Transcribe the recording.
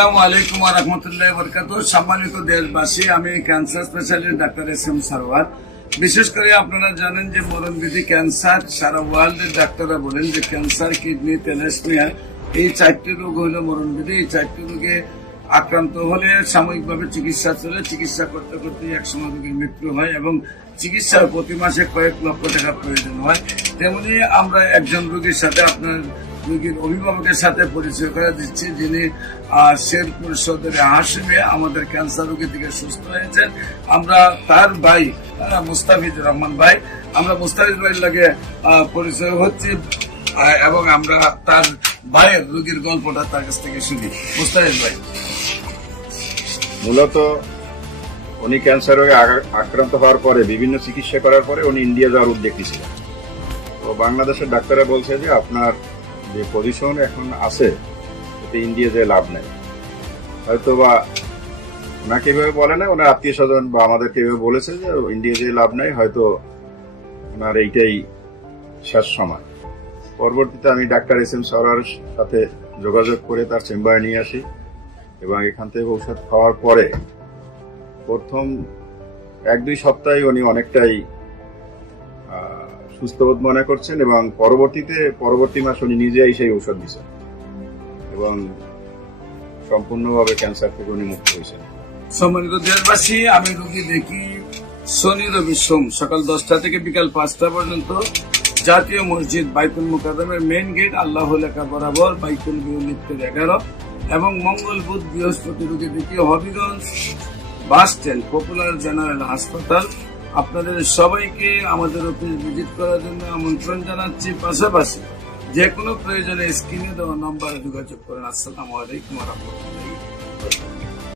আসসালামু আলাইকুম ওয়া রাহমাতুল্লাহি ওয়া বারাকাতুহু। সম্মানিত দেশবাসী, আমি cancer specialist doctor SM. Sarwar. বিশেষ করে আপনারা জানেন যে মরণবিধি ক্যান্সার, সারা ওয়ার্ল্ডের ডাক্তাররা বলেন যে ক্যান্সার, কিডনি, থ্যালাসেমিয়া এই 4টি রোগ হইল মরণবিধি। এই 4টি রোগে আক্রান্ত হলে সাময়িকভাবে চিকিৎসা চলে, চিকিৎসা করতে করতে একসময় রোগীর মৃত্যু হয় এবং চিকিৎসার প্রতি মাসে কয়েক লক্ষ টাকা প্রয়োজন হয়। তেমনি আমরা একজন রোগীর সাথে আপনার রোগীর অভিভাবকের সাথে পরিচয় করে দিচ্ছি, যিনি শেরপুর সদরে হাসিমে আমাদের ক্যান্সার রোগী থেকে সুস্থ হয়েছেন। আমরা তার ভাই মুস্তাফিজুর রহমান ভাই, আমরা মুস্তাফিজ ভাইয়ের লাগে পরিচয় হচ্ছি এবং আমরা তার ভাইয়ের রোগীর গল্পটা তার কাছ থেকে শুনি। মুস্তাফিজ ভাই, মূলত উনি ক্যান্সার রোগে আক্রান্ত হওয়ার পরে বিভিন্ন চিকিৎসা করার পরে উনি ইন্ডিয়া যাওয়ার উদ্যোগ নিয়েছিলেন। তো বাংলাদেশের ডাক্তাররা বলছে যে আপনার যে পজিশন এখন আছে এতে ইন্ডিয়া যে লাভ নেই। হয়তো বা ওনাকে এভাবে বলে না, ওনার আত্মীয় স্বজন বা আমাদেরকে এভাবে বলেছে যে ইন্ডিয়া যে লাভ নেই, হয়তো ওনার এইটাই শেষ সময়। পরবর্তীতে আমি ডাক্তার এস.এম. সারওয়ারের সাথে যোগাযোগ করে তার চেম্বারে নিয়ে আসি এবং এখান থেকে ঔষধ খাওয়ার পরে প্রথম 1-2 সপ্তাহে উনি অনেকটাই সুস্থবোধ মনে করছেন এবং পরবর্তী মাস উনি নিজেই সেই ঔষধ দিচ্ছেন এবং সম্পূর্ণভাবে ক্যান্সার থেকে উনি মুক্ত হয়েছেন। সম্মানিত দেশবাসী, আমি রোগী দেখি শনি, রবি, সোম সকাল 10টা থেকে বিকাল 5টা পর্যন্ত জাতীয় মসজিদ বাইতুল মুকাররমের মেইন গেট আল্লাহ লেখা বরাবর বাইতুল বিউলিতের 11 এবং মঙ্গল, বুধ, বৃহস্পতি রোগী দেখি Habiganj bus stand popular general হাসপাতাল। আপনাদের সবাইকে আমাদের অফিস ভিজিট করার জন্য আমন্ত্রণ জানাচ্ছি। পাশাপাশি যে কোনো প্রয়োজনে স্ক্রিনে দেওয়া নম্বরে যোগাযোগ করেন। আসসালামু আলাইকুম ওয়া রাহমাতুল্লাহ।